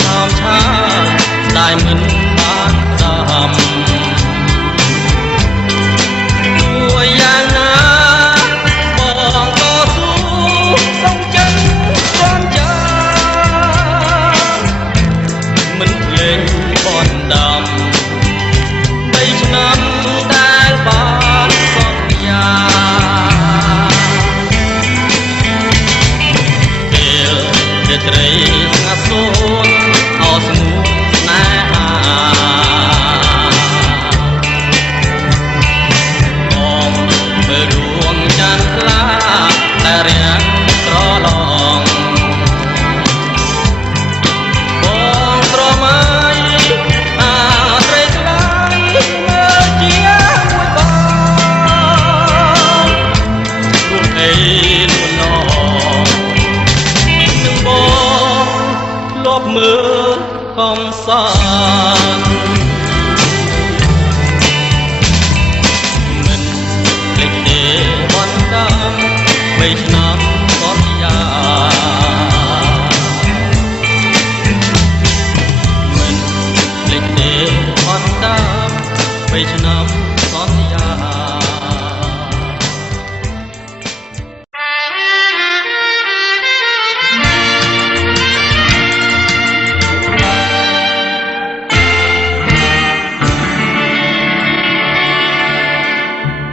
ชามชาได้មិនបានដំជួយយ៉ាងណាបងក៏ស៊ូសុំចិត្តរាន់ចាមិនភ្លេចបនដំ3ឆ្នាំដែលបានសន្យាពេលរាត្រីស្ងាត់សូន្យអោស្ងួនណែអាបងមើលរួងចានខ្លាតែរាំងត្រឡងបងប្រមាយអាត្រីខ្លាំងមើលជាមួយបងទូអីលួនឡងនឹងបងលបមើលកំសាន្តមិនភ្លេចទេបនដំ3ឆ្នាំសន្យាមិនភ្លេចទេបនដំ3ឆ្នាំសន្យា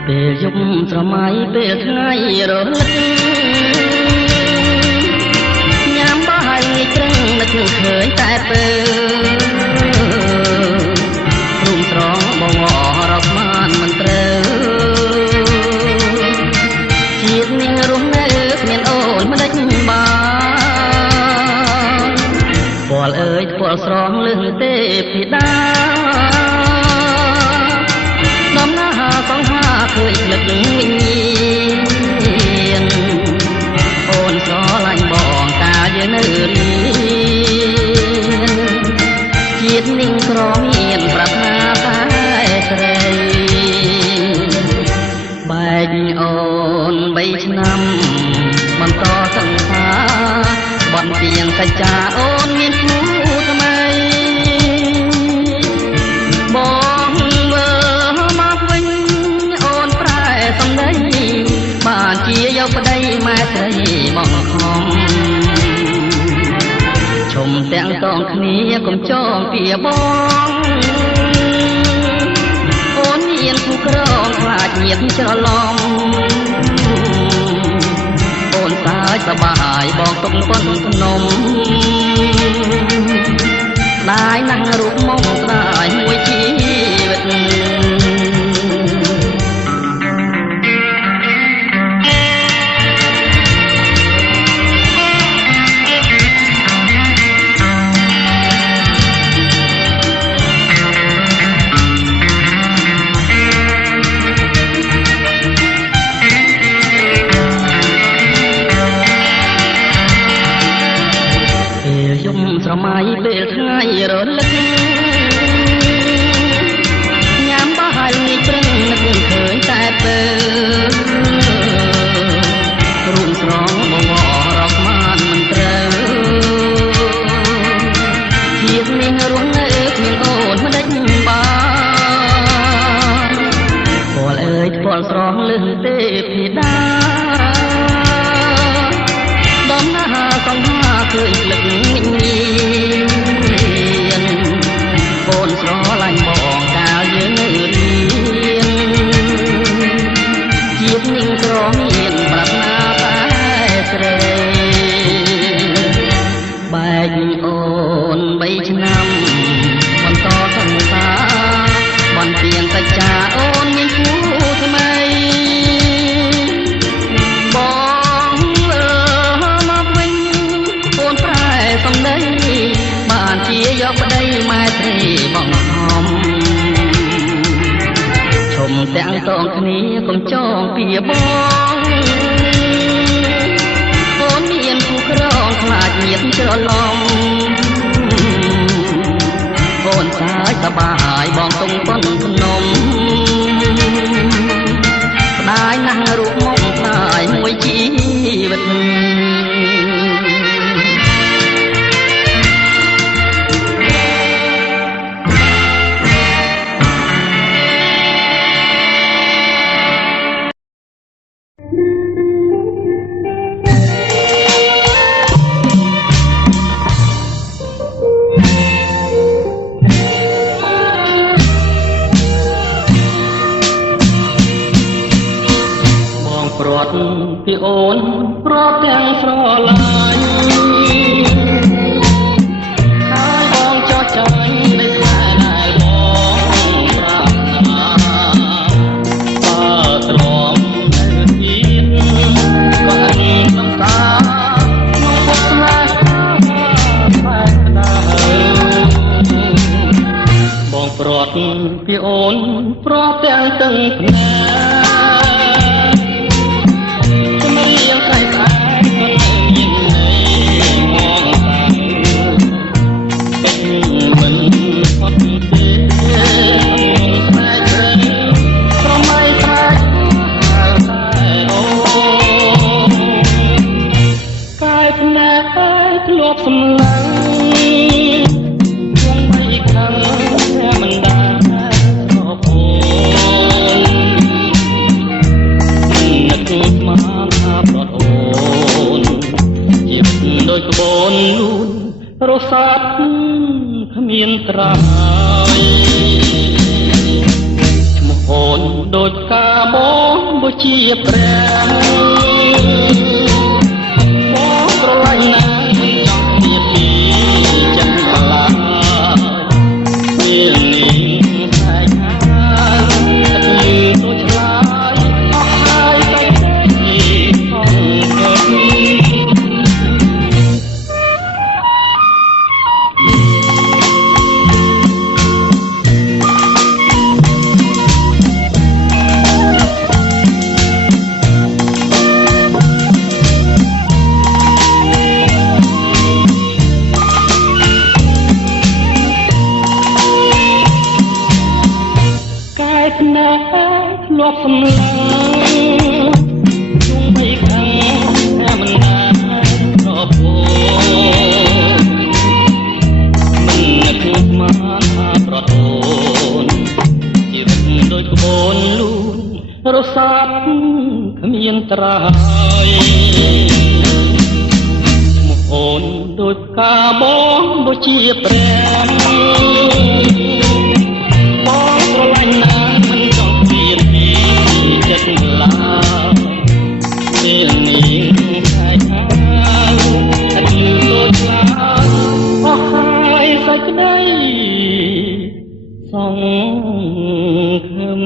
ពេលយប់ស្រមៃពេលថ្ងៃរលឹកញ៉ាំបាយងាយត្រឹងនឹកឃើញតែពើរុំត្រង់បងអរកបានមិនត្រូវជាតិនាងរស់នៅគ្មានអូនមិនដេចបានពលអើយពលស្រងលឹងទេពីដាដំណើរសង្ហាឃើញភ្លឹកវិញ្ញាណអូនស្រឡាញ់បងកាលយើងនៅរៀនជាតិនាងក្រមានប្រាថ្នាតែស្រីបែកអូន3ឆ្នាំបន្តសង្សារបន់ទៀងសច្ចាអូនមានគូថ្មីបងបានជាយកប្តីម៉ែស្រីមកខំឈុំទាំងតងគ្នាកុំចងពីបងអូនមានគូក្រងខ្លាចញាតច្រឡំអូនសាយសបាយបងទុកប៉ុនភ្នំได้นั่งรูปมองตายมวยชีวิตស្រមៃពេលថ្ងៃរលឹកញ៉ាំបាយងាយព្រឹងនឹកឃើញតែពើរួមស្រងបងអរកបានមិនត្រូវជាតិនាងរស់នៅគ្មានអូនមិនដេចបានពលអើយពលស្រងលឹងទេពីដាដំណើរសង្ហាឃើញភ្លឹកវិញ្ញាណអូនស្រឡាញ់បងកាលយើងនៅរៀនជាតិនាងក្រមានប្រាថ្នាតែស្រីបែកអូន3ឆ្នាំបន្តសង្សារបានទៀងសច្ចាអូនមានគូថ្មីសំដីបានជាយកប្តីម៉ែស្រីបងខំឈុំទាំងតងគ្នាកុំចងពីបងអូនមានគូក្រងខ្លាចញាតច្រឡំអូនសាយសបាយបងទុំប៉ុនភ្នំស្ដាយណាស់រូបមកស្ដាយមួយជីវិត ពីអូនព្រោះទាំងស្រឡាញ់ហើយបងចោះចាញ់នៃខ្សែដែលបងប្រាថ្នាបើទ្រាំនៅទៀតក៏អញសំសាក្នុងពុកស្នេហ៍តែក្តៅបងព្រាត់ពីអូនព្រោះទាំងទឹកភ្នែករៀងស្អាតមិនញញមងពេញមិនផុតទេស្នេហ៍ព្រៃប្រមៃស្រែកហៅតែអូកាយភ្នែកធ្លាប់សម្លឹងគង់បីខាងមិនដារកអូននឹកស្មានថាប្រត់អូនជាដូចក្បូនលូនរសាត់គ្មានត្រើយឈ្មោះអូនដូចផ្កាបងបើជាព្រះបងស្រឡាញ់ណាស់ចង់មានពីចិត្តបលាមាននេះតែខាងតែដូចឆ្លាយអស់ហើយតែទីផងភ្នែកធ្លាប់សម្លឹងជុំបីខាងតែមិនដារបអូមិននឹកស្មានថាប្រត់អូនជីវិតដូចក្បូនលូនរសាត់គ្មានត្រើយឈ្មោះអូនដូចផ្កាបងបើជាព្រះបងស្រឡាញ់ណាស់មិនចង់ពីពីចិត្តឡាពេលនេះតែខាងតែលឺដូចខ្លាអស់ហើយសេចក្តីសង្ឃឹម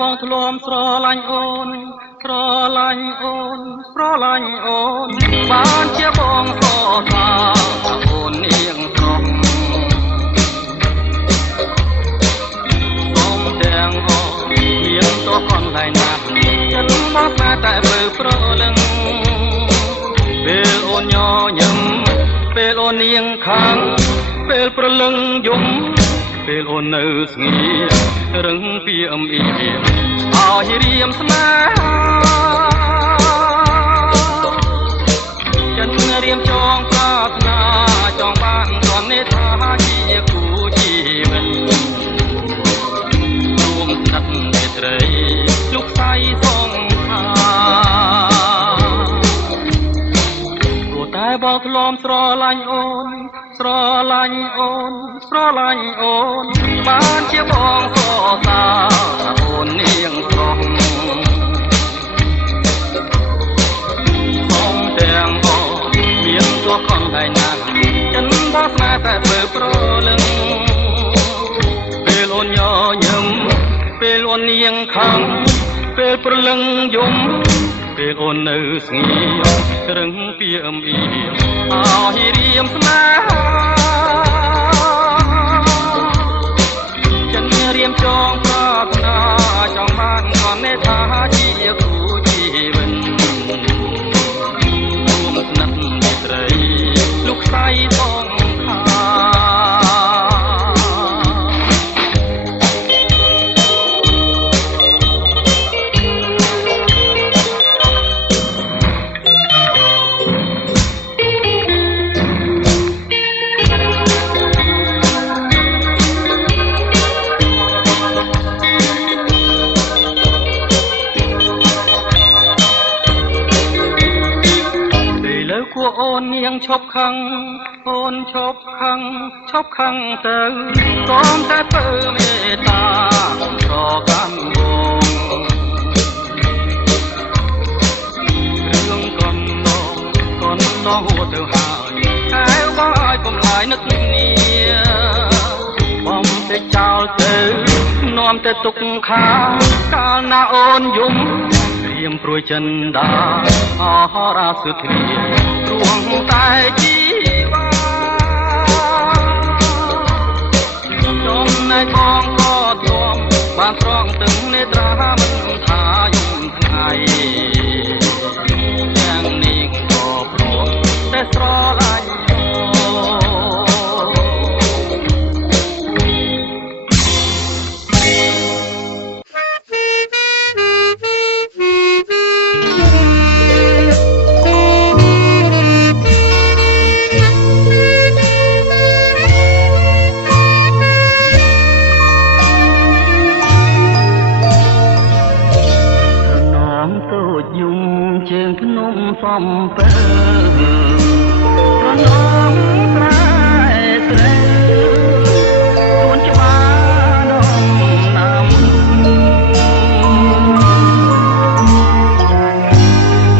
បងធ្លាប់ស្រឡាញ់អូនស្រឡាញ់អូនស្រឡាញ់អូនបានជាបងសរសើរអូននាងស្រុកបងទាំងអូនមានតោះកន្លែងណាចិត្តមកតែបើប្រលឹងពេលអូនញញឹមពេលអូននាងខាងពេលប្រលឹងយំពេលអូននៅស្ងៀមរឹងពីអមអ៊ីឲ្យរៀមស្នេហាចិនរៀមចងប្រាថ្នាចង់បានគ្រាន់នេះថាជាគូជីវិតរួមស្និទ្ធមេត្រីលុកសៃសងខាព្រោះតែបងធ្លាប់ស្រឡាញ់អូនស្រឡាញ់អូនស្រឡាញ់អូនបានជាបងសរសើរអូននាងស្រុកបងទាំងអូនមានទោះកន្លែងណាចិនបោះស្នេហ៍តែបើប្រលឹងពេលអូនញញឹមពេលអូននាងខំពេលប្រលឹងយំពេលអូននៅស្ងៀមរឹងពីអមអ៊ីឲ្យរៀមស្នេហាចិនរៀមចងប្រាថ្នាចង់បានគ្រាន់នេះថាជាគូជីវិតរួមស្និទ្ធមេត្រីលុកសៃសងខា ងឈប់ខឹងអូនឈប់ខឹងឈប់ខឹងទៅសូមតែពើមេត្តារកាន់បងរឿងកូននងហួទៅហើយតែបងឲ្យបំលាយនឹកគ្នាបំតែចោលទៅនាំតែទុកខាកាលណាអូនយំព្រៀមព្រួយចិនដាអហរាសុធារួងតែជីវ៉ាចំណែកបងក៏ទ្រាំបានត្រង់ទាំងនេត្រាមិនថាយំថ្ងៃយ៉ាងនេះក៏ព្រមតែស្រឡាញ់សំពើប្រណងត្រែត្រែទួនច្បារដងណាំ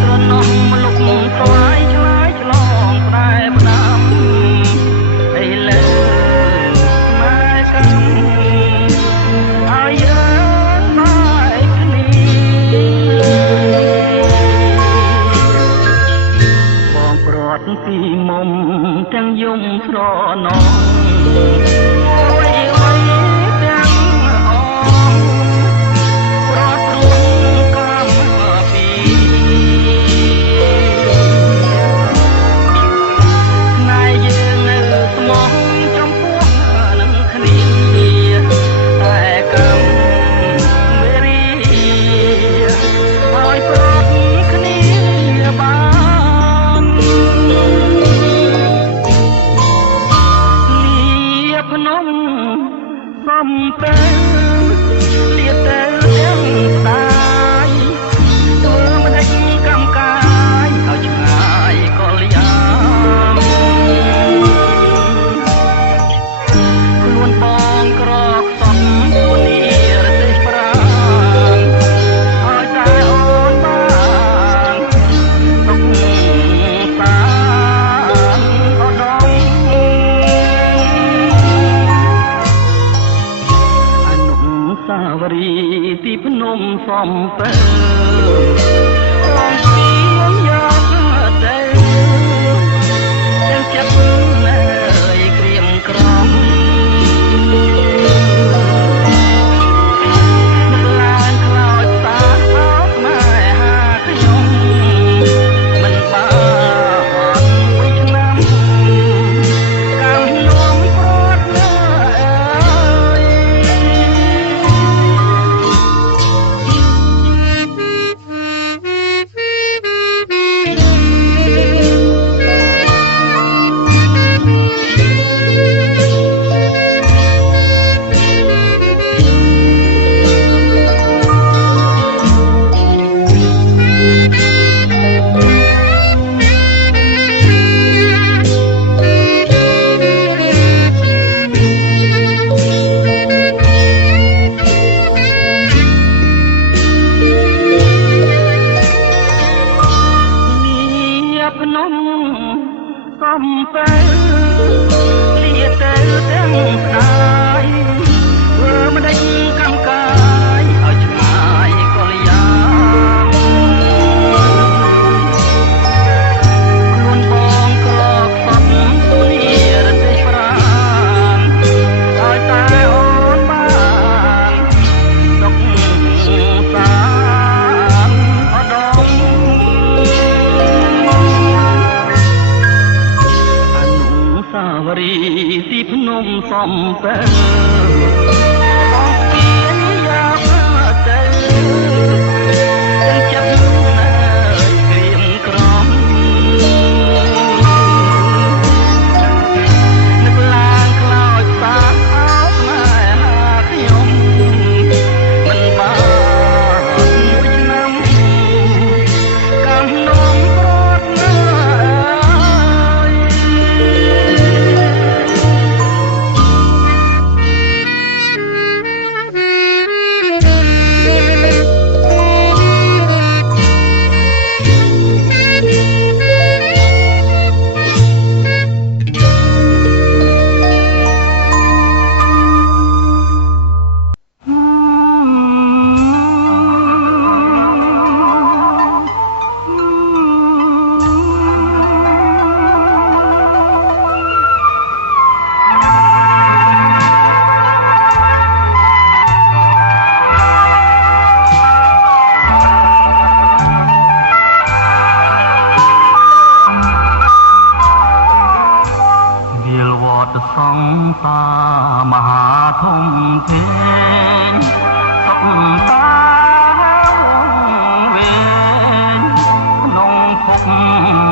ត្រណងមលុកស្វាយឆ្លើយឆ្លងប្រែផ្ដាំអីលើម៉ែកំឲ្យយើងមកគ្នាពីមុំទាំងយំស្រណងអើយអើយទាំងអងប្រត់រួងកម្មពីណែយើងនៅស្មោះចំពោះនឹងគ្នាតែកម្មវេរីឲ្យប្រត់គ្នាបានភ្នំសំពើលាទៅទាំងស្ដាយធ្វើមិនដេចកម្មកាយឲ្យឆ្ងាយកលយ៉ាងខ្លួនបងក្រកសំទូនីរទេសប្រាំឲ្យតែអូនបានទុកសាអូដងសាវរីទីភ្នំសំពើបងពីយកទៅទាំងចិត្តនៅក្រៀមក្រំឡានខ្លោចតាអោបម៉ែហាខ្ញុំមិនបានមួយឆ្នាំកម្មនោមប្រត់លើភ្នំសំពើលាទៅទាំងស្ដាយធ្វើមិនដេចកម្មកាយឲ្យឆ្ងាយកលយ៉ាងខ្លួនបងក្រកសំទូនីរទេសប្រាំឲ្យតែអូនបានទុកសាអដងសាវរីទីភ្នំសំពើបងពីយកទៅទាំងចិត្តនៅក្រៀមក្រំនឹកឡានខ្លោចតាអោបម៉ែហាខ្ញុំមិនបានមួយឆ្នាំកម្មនោមប្រត់នៅ តសង្សារមហាធំធេងសុខតាវេងក្នុងភព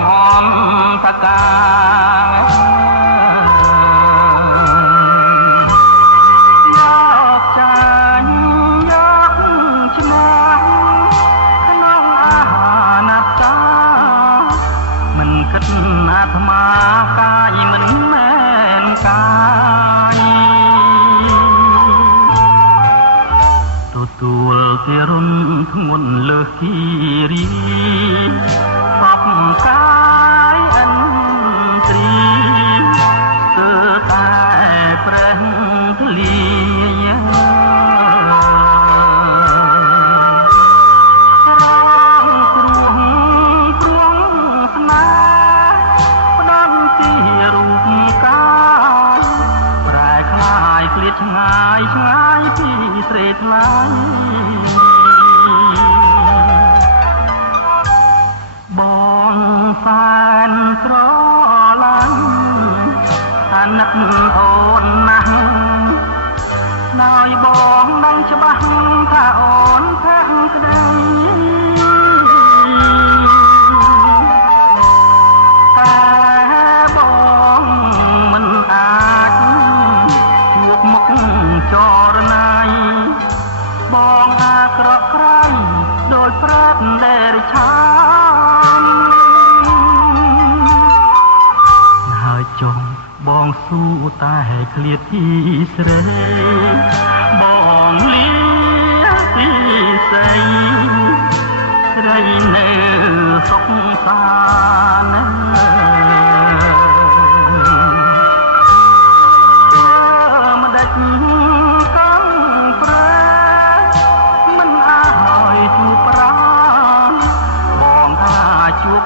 អន្តកាអាត្មាកាយមិនមែនកាយទទួលទេរុនធ្ងន់លើសគីរីបបកាយអិនទ្រីគឺតែព្រះធ្លាឆ្ងាយឆ្ងាយពីស្រេថ្លៃបងសែនស្រឡាញ់អាណិតអូនណាស់ដោយបងដឹងច្បាស់ថាអូនថាក្តីតែបងមិនអាចចរណៃបងអាក្រក់ក្រៃដោយប្រាប់តែរិឆានហើយចង់បងស៊ូតែឃ្លាតពីស្រីបងលីពីស្រីស្រីនៅសុខសាន្ត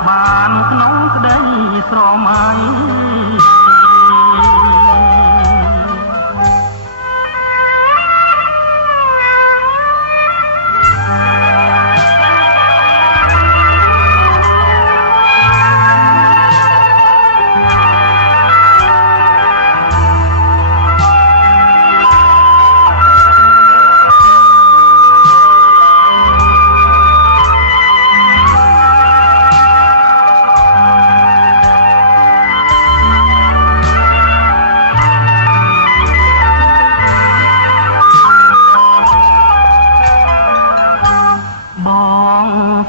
បានក្នុងក្តីស្រមៃ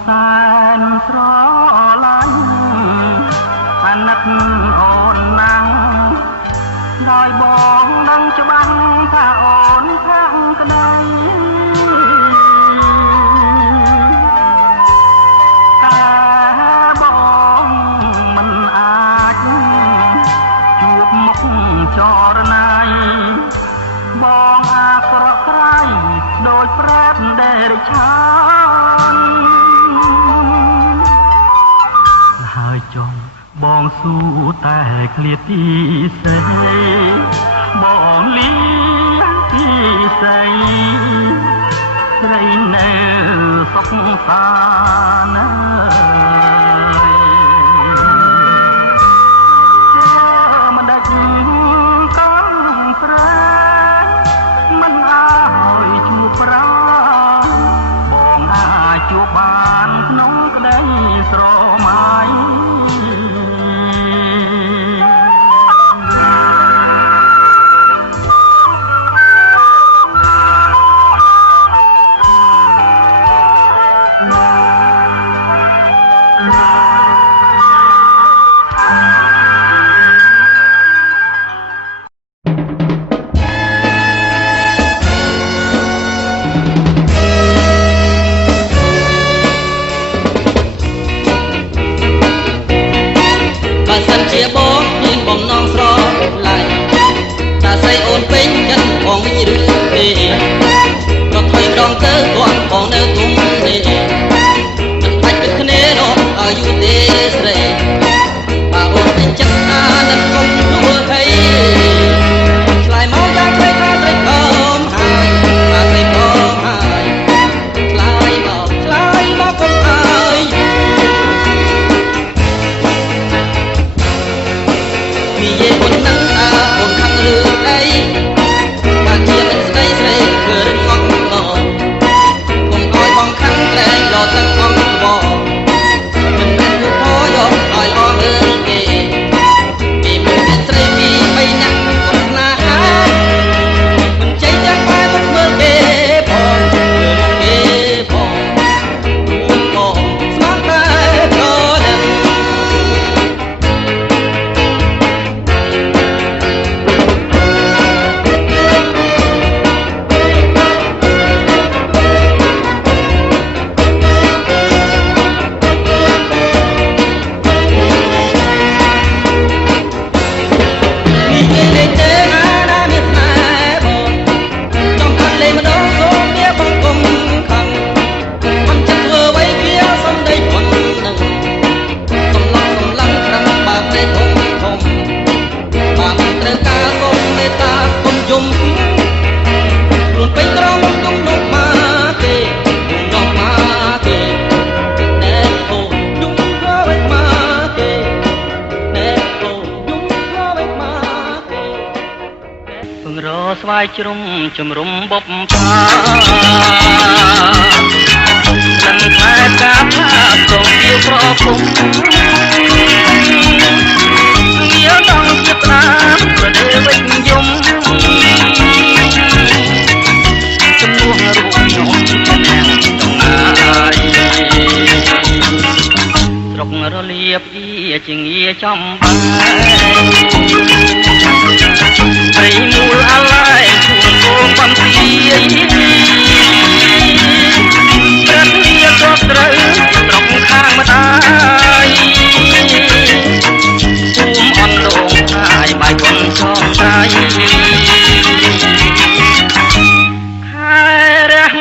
សែនស្រឡាញ់អាណិតអូនណាស់ដោយបងដឹងច្បាស់ថាអូនខាងក្តីតែបងមិនអាចជួបមុខចរណៃបងអាក្រក់ក្រៃដោយប្រាប់តែរិឆានហើយចង់បងស៊ូតែឃ្លាតពីស្រីបងលីពីស្រីស្រីនៅសុខសាន្តមិនដាច់កងប្រែមិនឲ្យជួបប្រាបងអាចជួបបានក្នុងក្តីស្រមៃ ងរស្វាយជ្រុំជំរុំបុព្វាលឹងខ្លែកាប់ថាសូមជាប្រគំងារដងជាក្រាបប្រដេវិញយំជំនួសរូបខ្ញុំចំណាំងតំណាយស្រុករលៀបអ៊ីជាងារចំបែព្រៃមូលអាឡែជួនគោបំពីព្រះនាក៏ត្រូវស្រុកខាងម្ដាយភូមិអន់លងហើយបាយកូនចងដៃខែរះ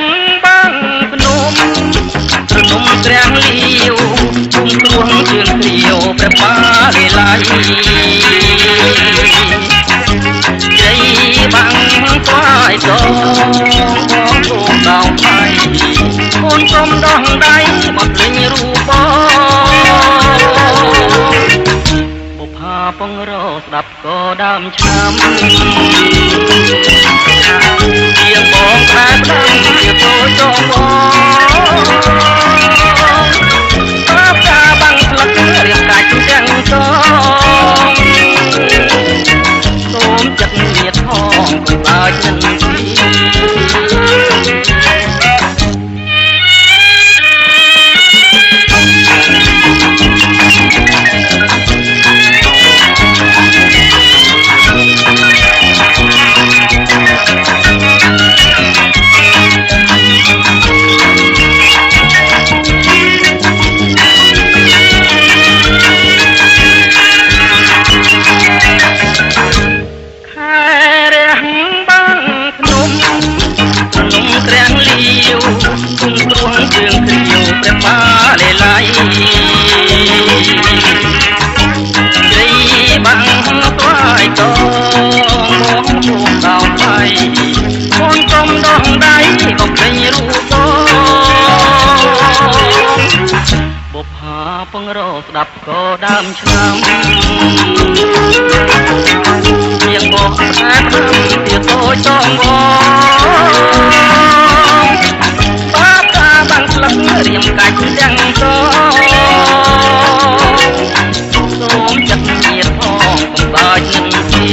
បាំងភ្នំត្រនំត្រាំងលាវភូមិគ្រួងជើងគ្រាវព្រះបាលីឡៃជ័យបាំងស្វាយសងបងគូដៅໄປកូនសុំដោះដៃមកលេងរូបបងបុផាពងរស្ដាប់ក៏ដើមឆ្នាំជាបងតែផ្ដាំជាតូចចងបងតាកាបាំងស្លឹករៀងកាច់ទាំងតងសូមចិត្តញាតផងកុំបើចិនស្ដាប់ក៏ដើមឆ្នាំជាងបងតែទៀតតូចចងបងតាកាបាំងស្លឹករៀងកាច់ទាំងតសូមចិត្តញាតផងកុំបើចិនទី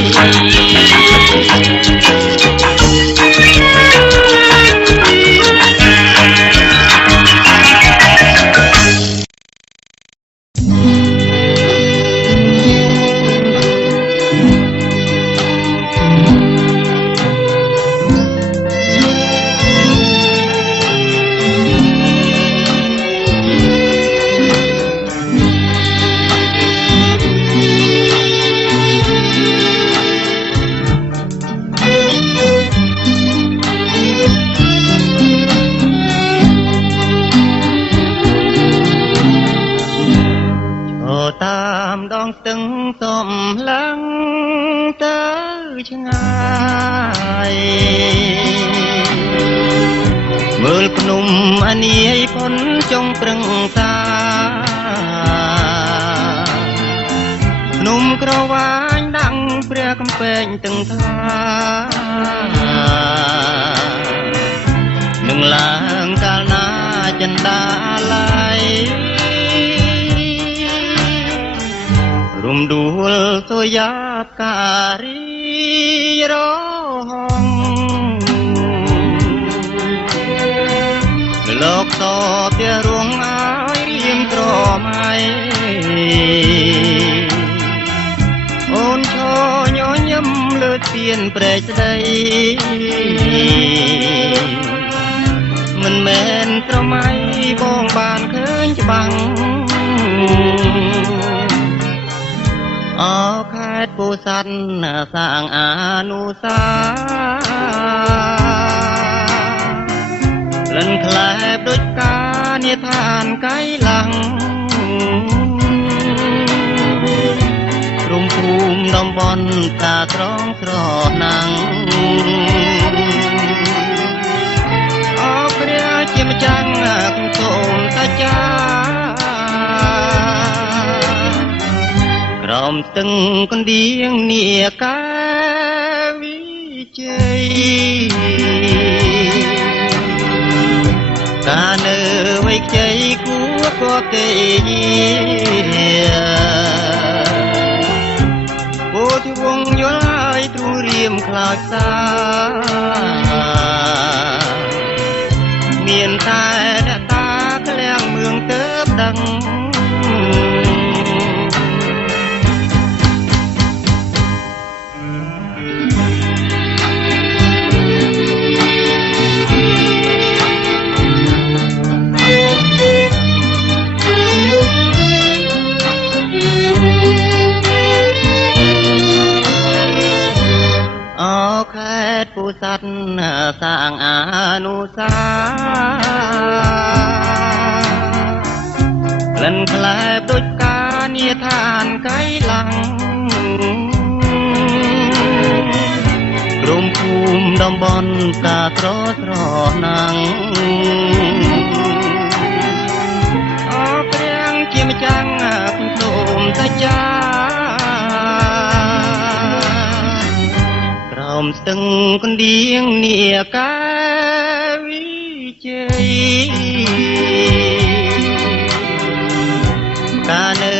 មើលភ្នំអានីយផុនចុងប្រឹងតាភ្នំក្រវាញដាំងព្រះកំពែងទាំងថានឹងឡើងកាលណាចិន្តាឡៃរំដួលសូយ៉ាការីរងលោកតទារួងអើយរៀមក្រមៃអូនឈរញញឹមលើទៀនព្រែកស្ដីមិនមែនត្រមៃបងបានឃើញច្បាំងអោខេត្តពោធិ៍សាត់សាងអនុសាលិនក្លែបដូចកានាឋានកៃឡាំងរុំភូមិតំបន់តាត្រង់ស្រណាំងអោព្រះជាម្ចាស់សូមតាចាក្រោមស្ទឹងកណ្ដៀងនាកាវិ ជ័យការនៅវ័យខ្ចីគួរក៏ទេពោធិវង្សយល់ហើយទ្រូងរៀមខ្លោចសាមានតែអ្នកតាក្លៀងមឿងទៅដឹងខេត្តពោធិ៍សាត់សាងអនុស្សាវរីយ៍ក្លិនក្លែបដូចការនាឋានកៃឡាំងក្រុមភូមិតំបន់តាត្រស្រណាំងអរព្រះជាម្ចាស់សូមសច្ចាស្ទឹងកណ្ដៀងនាកាវិជ័យការនៅ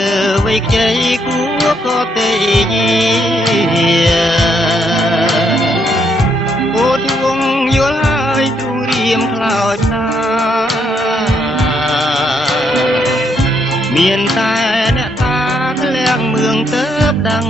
វ័យខ្ចីគួរក៏ទេពោធិវង្សយល់ហើយទ្រូងរៀមខ្លោចណាមានតែអ្នកតាក្លៀងមឿងទៅដឹង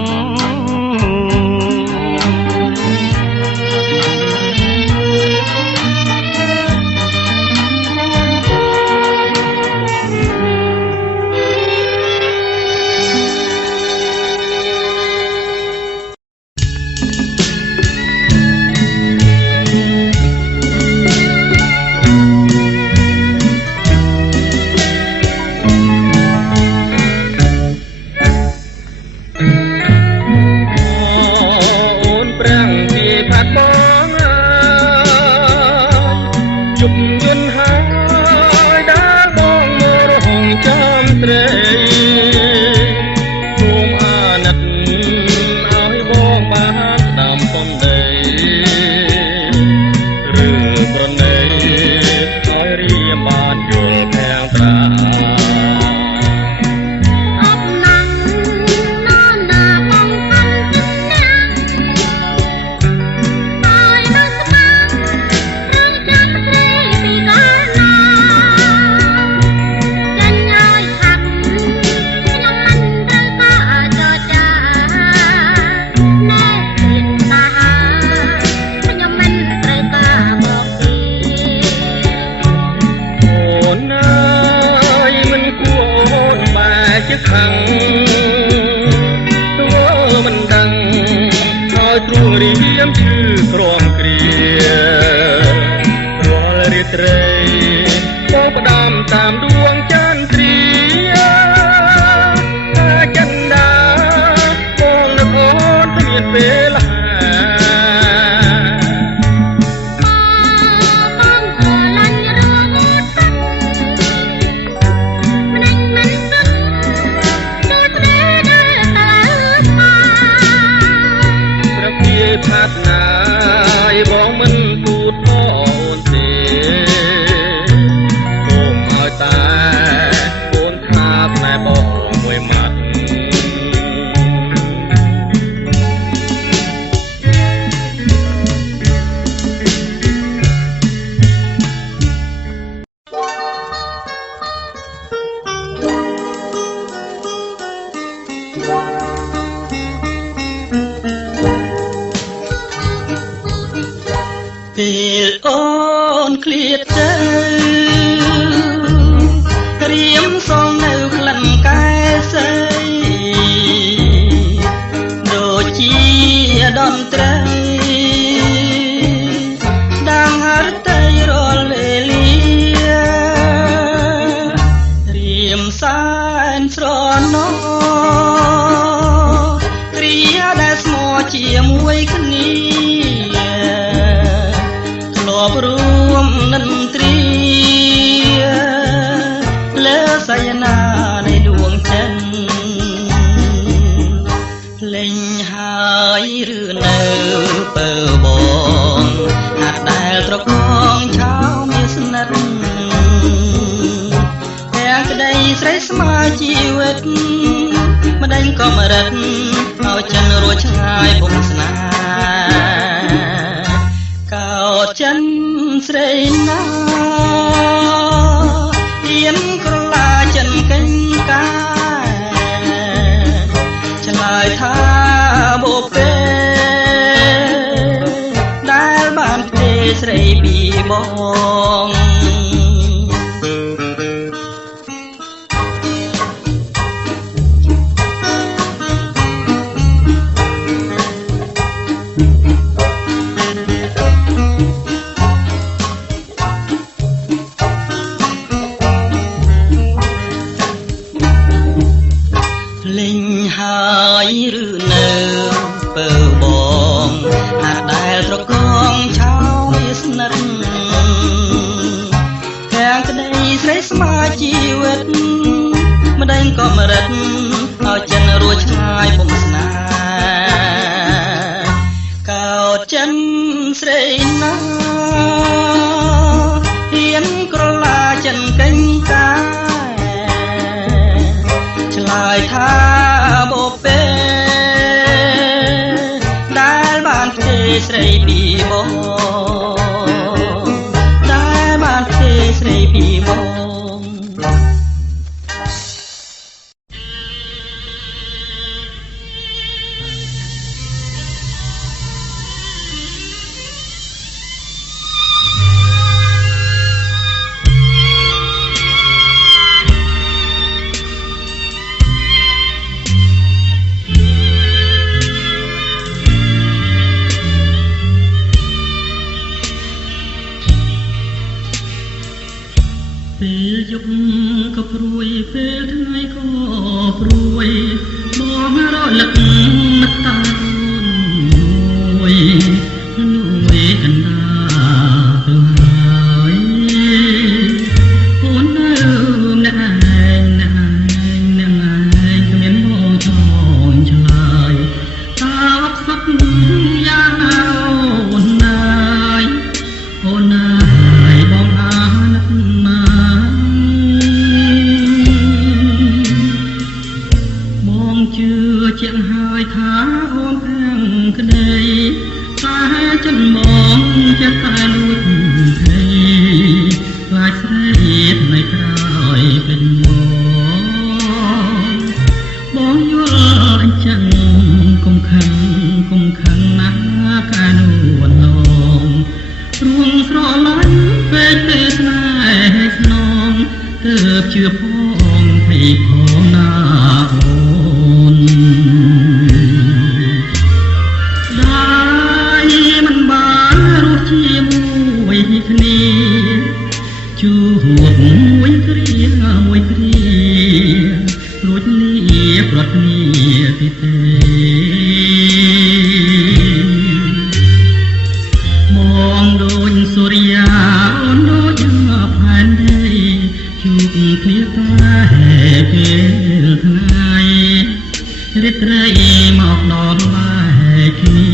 ពេលអូនឃ្លាតទៅក្រៀមសងនៅក្លិនកែសីដូចជាតន្ត្រីដាងហរតីរាល់វេលារៀមសែនស្រណោគ្រាដែលស្មោះជាមួយគ្នា ក៏មរិតឲ្យចិនរួចឆ្ងាយពុំស្នាកោចិនស្រីណាៀនក្រឡាចិនកេងកាឆ្លើយថាបូពេដែលបានទេស្រីពីបងលេងហើយឬនៅពើបងអាចដែលត្រកងឆោយស្និទ្ធទាំងក្តីស្រីស្មាជីវិតម្ដេចក៏មរិតឲ្យចិនរួចឆ្ងាយពុំស្នាកោចិនស្រីណាហ៊ានក្រឡាចិនកេងកាឆ្លើយថាបូពេដែលបានទេស្រីពីបងដែលបានទេស្រីពីបងពេលយប់ក៏ព្រួយពេលថ្ងៃក៏ព្រួយបងរលឹកនឹកតាមួយនួយកណ្ដាទៅហើយអូននៅម្នាក់ឯងគ្មានមកចងឆ្លើយតើអត់សុខយ៉ាងណាអូនណាយបងអាណិតណាបងជឿជាក់ហើយថាអូនខាងក្តីតែចិនបងចិត្តតែលួចភ័យខ្លាចស្រីថ្ងៃក្រោយเป็นបងយល់អញ្ចឹងកុំខឹងណាកានួនឡងព្រួងស្រឡាញ់ពេកទេស្នេហ៍ស្នងទើបជឿផងភ័យផងណាអូនដែលមិនបានរស់ជាមួយគ្នាជួបមួយគ្រារួចលាប្រត់គ្នាទីទេមองដូចសូរិយាអូនដូចផែនដីជួបគ្នាតែពេលថ្ងៃរាត្រីមកដល់បែកគ្នា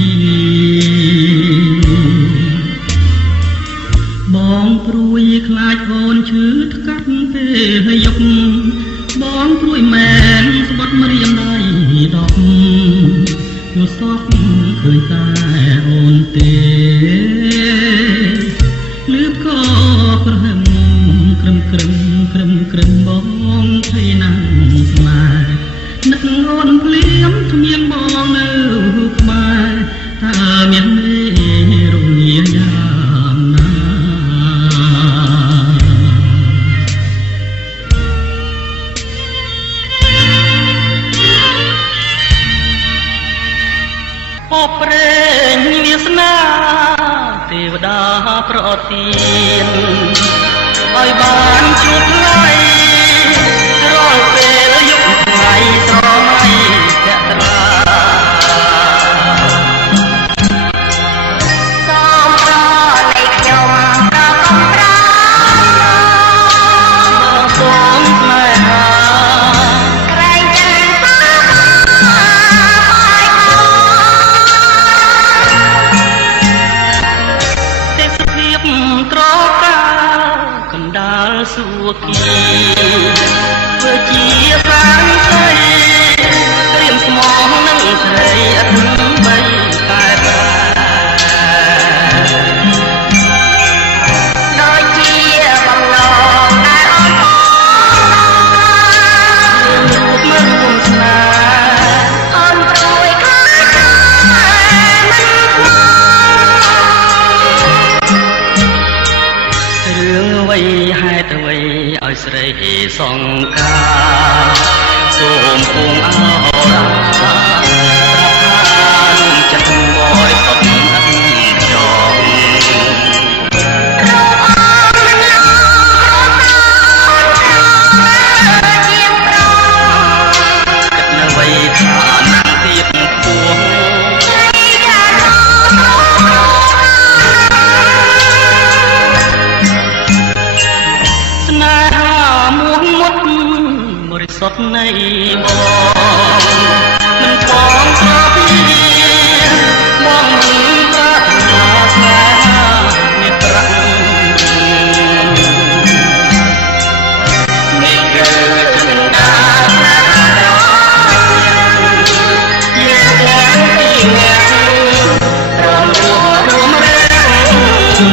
បងព្រួយខ្លាចអូនឈឺថ្កាត់ពេលយប់បងព្រួយមែនស្បត់ម្រាមដៃដកយល់សោកឃើញតែអូនទេលឺក៏ប្រហឹមក្រឹមបងភ័យណាស់ស្មានឹកអូនភ្លាមគ្មានបងនៅក្បែរតើមានមេរងាយ៉ាងណាអូព្រេងវាសនាទេវតាប្រទានឲ្យបានជួបថ្ងៃរាល់ពេលយប់ថ្ងៃស្រមៃភក្ត្រាសូមរនៃខ្ញុំក៏កំប្រាសូមស្នេហាក្រែងចិនទេសភាពត្រកាកណ្ដាលសួគ៌ធ្វើជាប្រាំស្រីត្រៀម សង្ការសូមគង់អរាប្រាប់ថារួមចិត្តបរិសុទ្ធឥតចងសុទ្ធនៃបងមិនបងក៏ពីបងមិនប្រាថ្នាស្នេហាមេប្រាក់នេះគឺចិន្តាជាបងពីអ្នករំលងរំរែង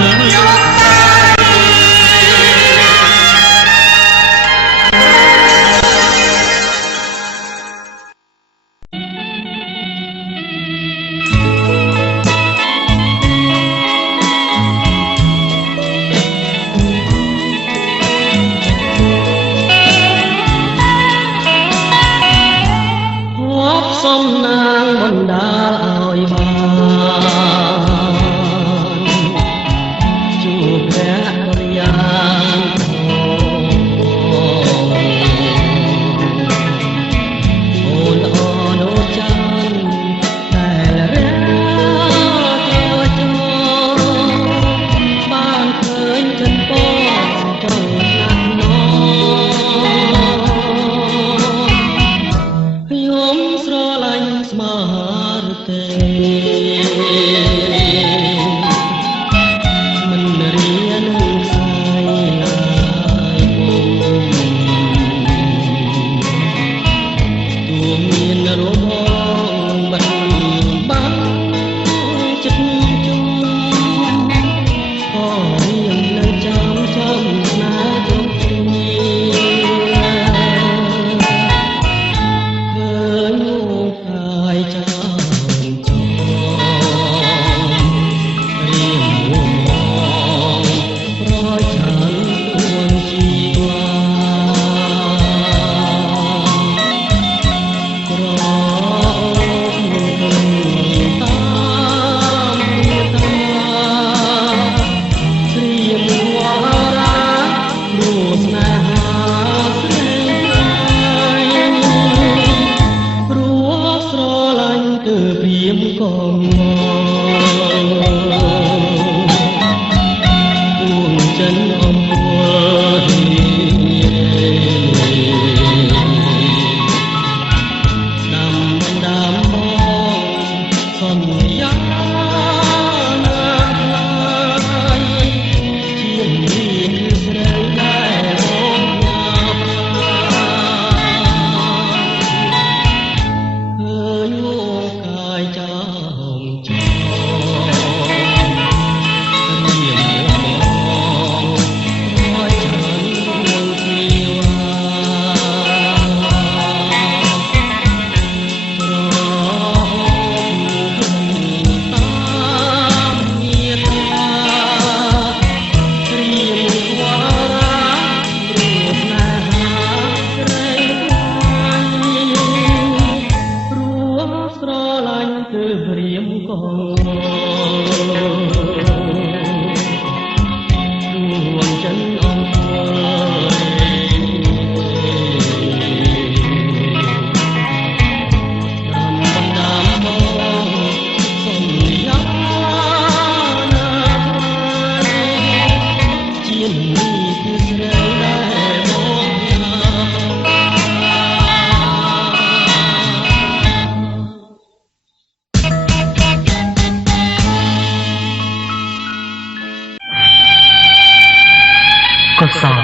កុសល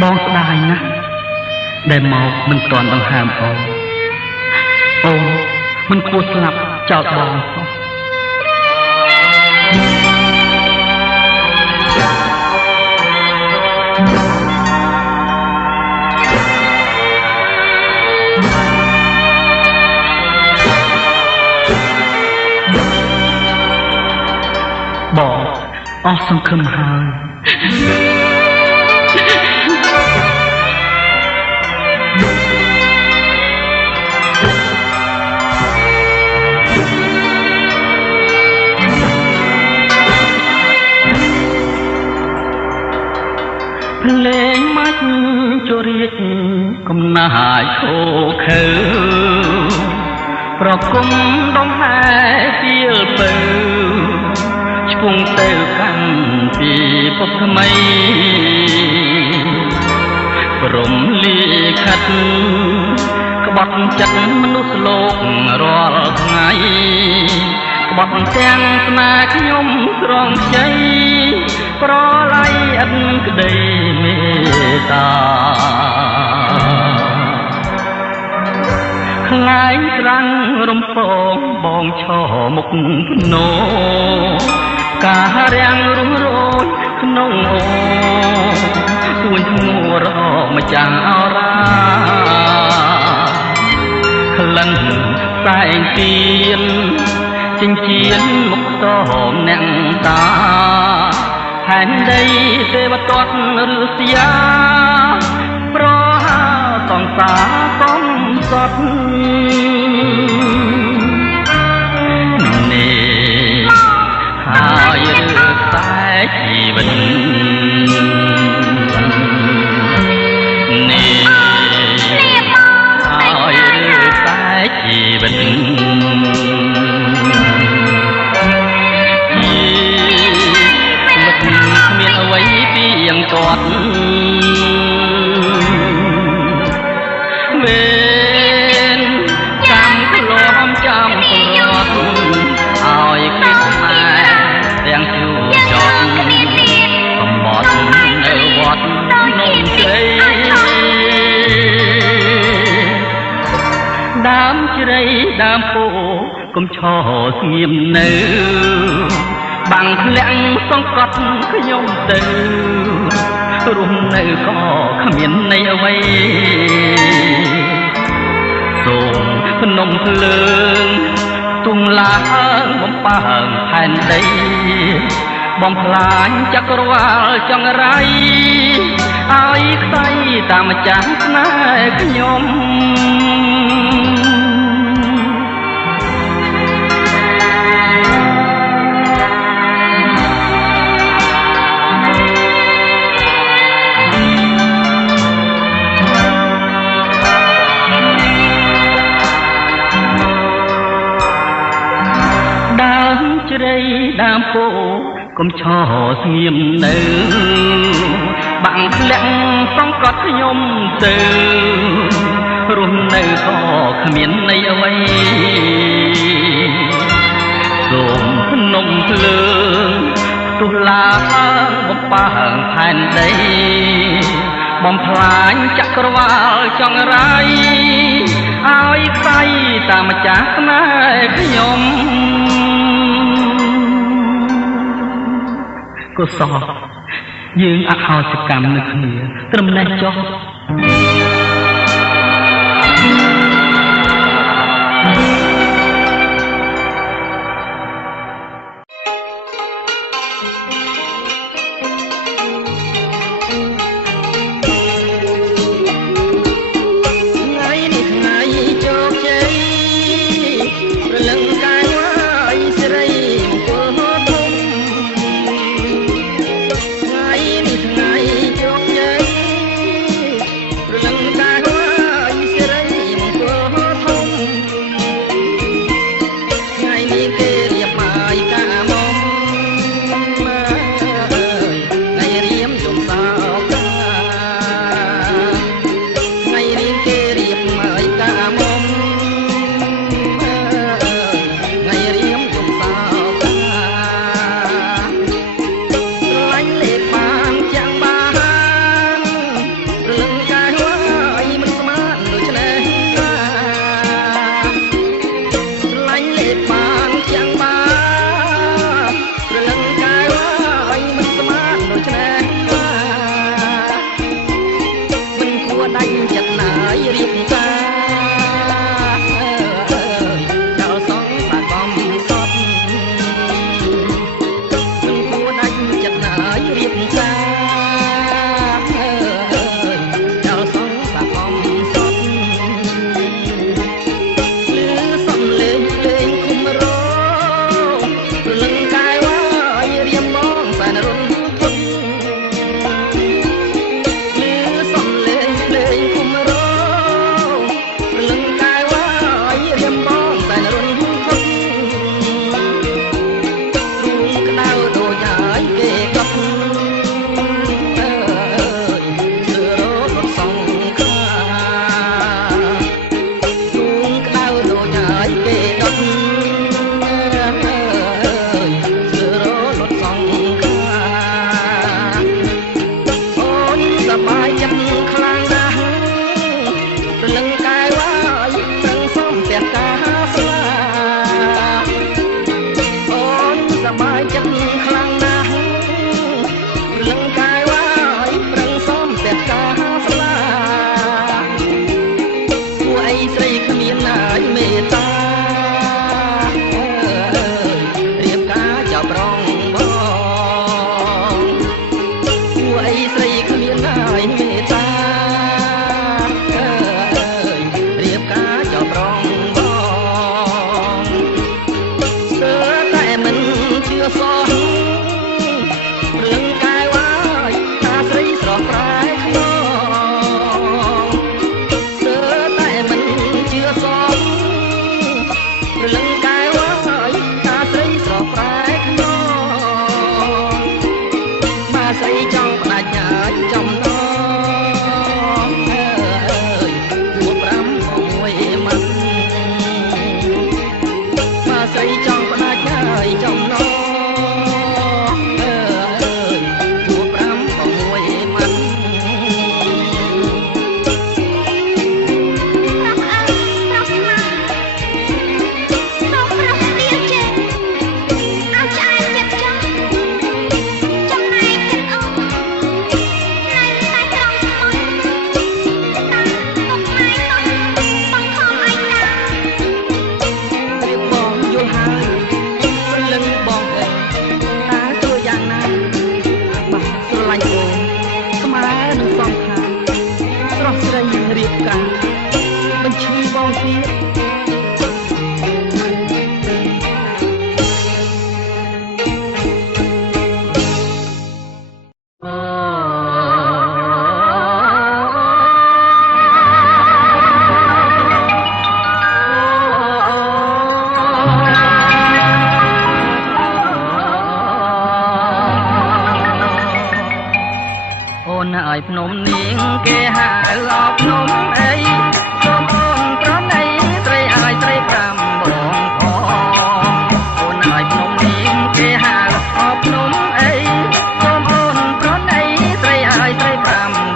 បងស្ដាយណាស់ដែលមកមិនទាន់ដង្ហើមអូនមិនគួរស្លាប់ចោលបងបងអស់សង្ឃឹមហើយ ភ្លេងមាច់ជរៀកកំណាយខូខើប្រគុំដងហែពីលពើឆ្ពងទៅកាន់ពីពុកថ្មីព្រមលីខិតក្បត់ចិត្តមនុស្សលោករាល់ថ្ងៃក្បត់ទាំងស្នេហ៍ខ្ញុំត្រង់ជ័យប្រឡ័យឥតក្តីមេត្តាខ្លាយត្រាំងរំពងបងឈរមុខភ្នោការរាំងរំរោចក្នុងអូទួញធ្ងររកម្ចាំងអរាក្លិនសែងទៀនចិញ្ចៀនមុខតមអ្នកតាផែនដីទេវទត្តឬសយាប្រហាសង្សារកំសត់នេះហើយឬតែជីវិតនេះហើយឬតែជីវិតគាត់មានចាំក្លំចាំប្រត់ឲ្យគិតតែទាំងជួចត់កំបត់នៅវត្តនំជ្រៃដើមជ្រៃដើមពោកុំឈរស្ងៀមនៅបាំងធ្លាក់សង្កត់ខ្ញុំទៅរស់នៅក៏គ្មានន័យអ្វីសូមភ្នំភ្លើងទុំឡើងបំផើងផែនដីបំផ្លាញចក្រវាលចង្រៃឲ្យខ្សែតាមម្ចាស់ស្នេហ៍ខ្ញុំជ្រៃដើមពោកុំឈរស្ងៀមនៅបាំងធ្លាក់សង្កត់ខ្ញុំទៅរស់នៅក៏គ្មានន័យអ្វីសូមភ្នំភ្លើងទុះឡើងបំផើងផែនដីបំផ្លាញចក្រវាលចង្រៃឲ្យខ្សែតាមម្ចាស់ស្នេហ៍ខ្ញុំកុសលយើងអហោសកម្មនឹងគ្នាត្រឹមនេះចុះ បាយចិត្តខ្លាំងណាស់ព្រលឹងកាយវាយប្រឹងសំតែការស្លាពួកអីស្រីគ្មានណាយមេត្តារៀបការចោលប្រងបងពួកអីស្រីគ្មានណាយមេត្តារៀបការចោលប្រងបងស្ទើរតែមិនជឿសោះព្រលឹងកាយវាយតាស្រីស្រស់ប្រែខ្នងស្ទើរតែមិនជឿសោះព្រលឹងកាយវាយតាស្រីស្រស់ប្រែខ្នងបើស្រីចង់ផ្ដាច់ញ៉ាយចំណងពួត5 6មិនបើស្រីចង់ផ្ដាច់ញ៉ាយចំណងពួត5 6មិនរៀបការបញ្ឈឺបងទៀតអូនអើយភ្នំនាងគេហៅអោភ្នំអីសូមអូនប្រណីត្រីអាយត្រី5បងផងអូនអើយភ្នំនាងគេហៅអោភ្នំអីសូមអូនប្រណីត្រីអាយត្រី5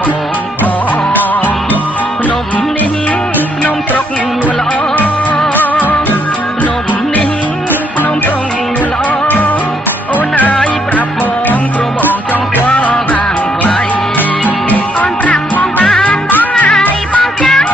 បងផងភ្នំនេះភ្នំស្រុកនួនល្អភ្នំនេះភ្នំត្រង់នួនល្អអូនអើយប្រាប់បងព្រោះបងចង់ស្គាល់ខាងថ្លៃអូន5បងបានបងអើយបងចាំ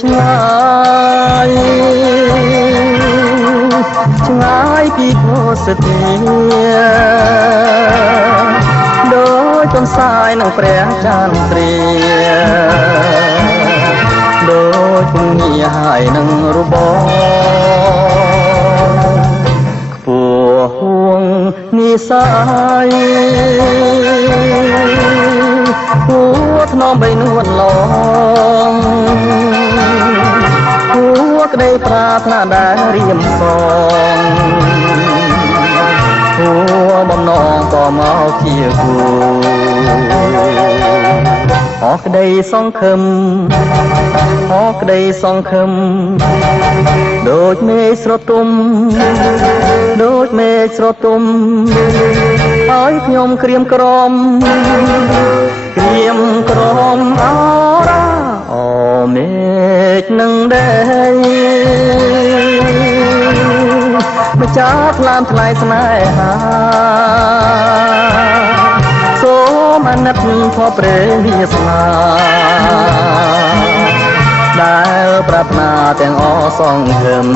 ឆ្ងាយឆ្ងាយពីភោស្ទាដូចទន្សាយនឹងព្រះចន្ទ្រាដូចពងាហើយនឹងរបរខ្ពស់ហួងនិសាយហួថ្នមបីនួនឡងហួក្ដីប្រាថ្នាដែលរៀមសងហួបំណងក៏មកជាគូអរក្ដីសង្ឃឹមអរក្ដីសង្ឃឹមដូចមេឃស្រទុំដូចមេឃស្រទុំឲ្យខ្ញុំក្រៀមក្រំក្រៀមក្រំអរអមេឃនឹងដែរម្ចាស់ថ្លើមថ្លៃស្នេហាសូមអាណិតខកព្រះវាសនាដែលប្រាថ្នាទាំងអសង្ឃឹម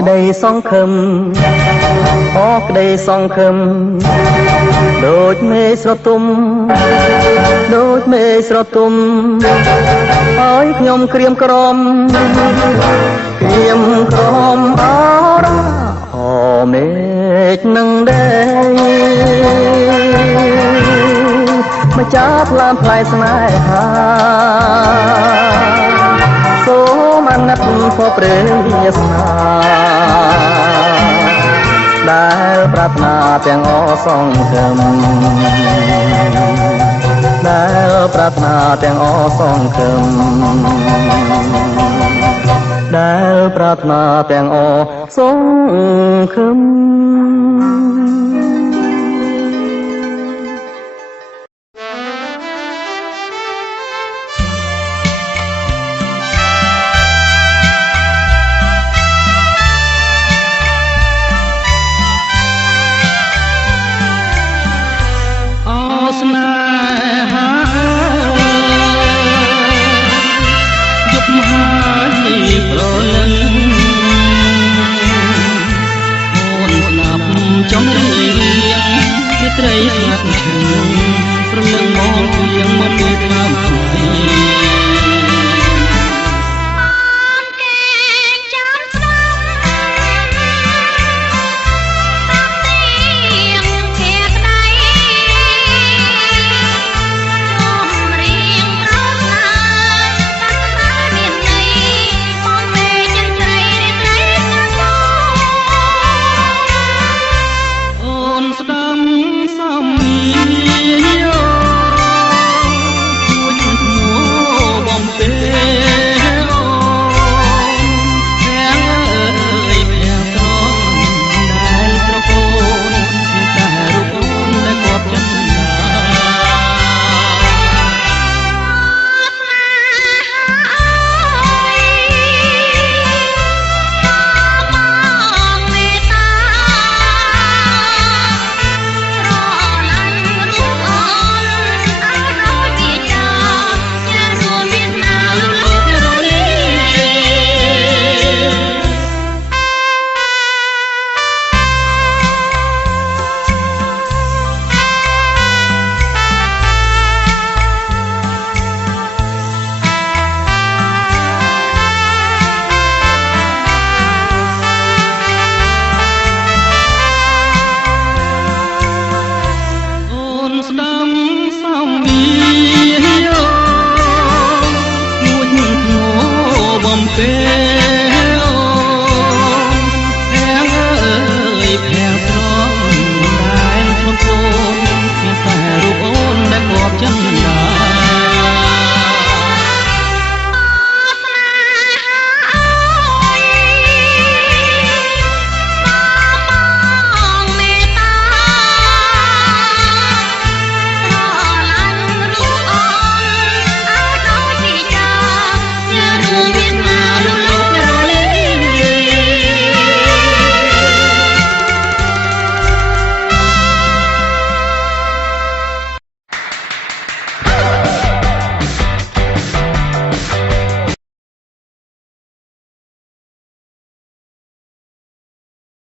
ក្ដីសង្ឃឹមអរក្ដីសង្ឃឹមដូចមេឃស្រទុំដូចមេឃស្រទុំឲ្យខ្ញុំក្រៀមក្រំក្រៀមក្រំអរអមេឃនឹងដែរម្ចាស់ថ្លើមថ្លៃស្នេហាសូមអាណិតខកព្រះវាសនាដែលប្រាថ្នាទាំងអសង្ឃឹមដែលប្រាថ្នាទាំងអសង្ឃឹមដែលប្រាថ្នាទាំងអសង្ឃឹម